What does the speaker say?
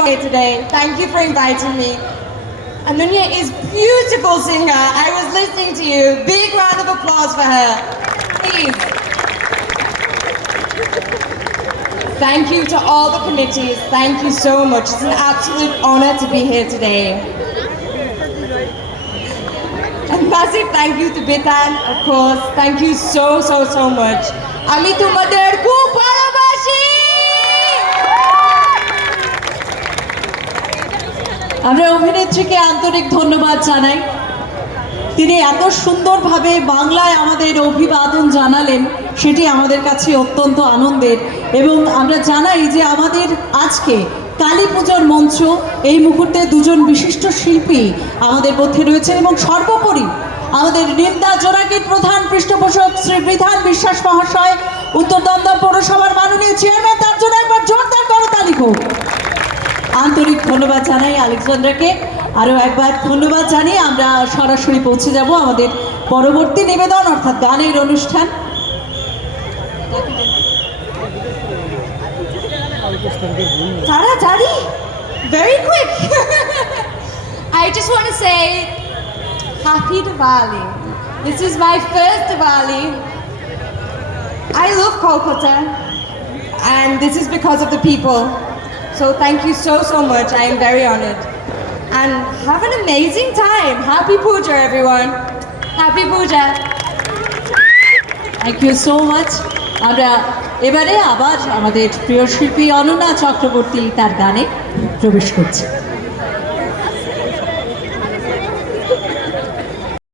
today. Thank you for inviting me. Anunya is beautiful singer. I was listening to you. Big round of applause for her. Please. Thank you to all the committees. Thank you so much. It's an absolute honor to be here today. And massive thank you to Bitan, of course. Thank you so much. Ami tumader khub bhalobashi. আমরা অভিনেত্রীকে আন্তরিক ধন্যবাদ জানাই। তিনি এত সুন্দরভাবে বাংলায় আমাদের অভিবাদন জানালেন, সেটি আমাদের কাছে অত্যন্ত আনন্দের। এবং আমরা জানাই যে আমাদের আজকে কালী পুজোর মঞ্চ, এই মুহূর্তে দুজন বিশিষ্ট শিল্পী আমাদের মধ্যে রয়েছেন এবং সর্বোপরি আমাদের নিমদা জোড়াগীর প্রধান পৃষ্ঠপোষক শ্রী বিধান বিশ্বাস মহাশয়, উত্তর দমদম পৌরসভার মাননীয় চেয়ারম্যান, তার জন্য একবার জোরদার করতালি হোক। আন্তরিক ধন্যবাদ জানাই আলেকজান্ড্রাকে। আরও একবার ধন্যবাদ জানিয়ে আমরা সরাসরি পৌঁছে যাব আমাদের পরবর্তী নিবেদন অর্থাৎ গানের অনুষ্ঠান। Taradari, very quick. I just want to say happy Diwali. This is my first Diwali. I love Kolkata and this is because of the people. So thank you so much. I am very honored. And have an amazing time. Happy Puja, everyone. Happy Puja. Thank you so much. আমরা এবারে আবার আমাদের প্রিয় শিল্পী অনন্যা চক্রবর্তী তার গানে প্রবেশ করছি।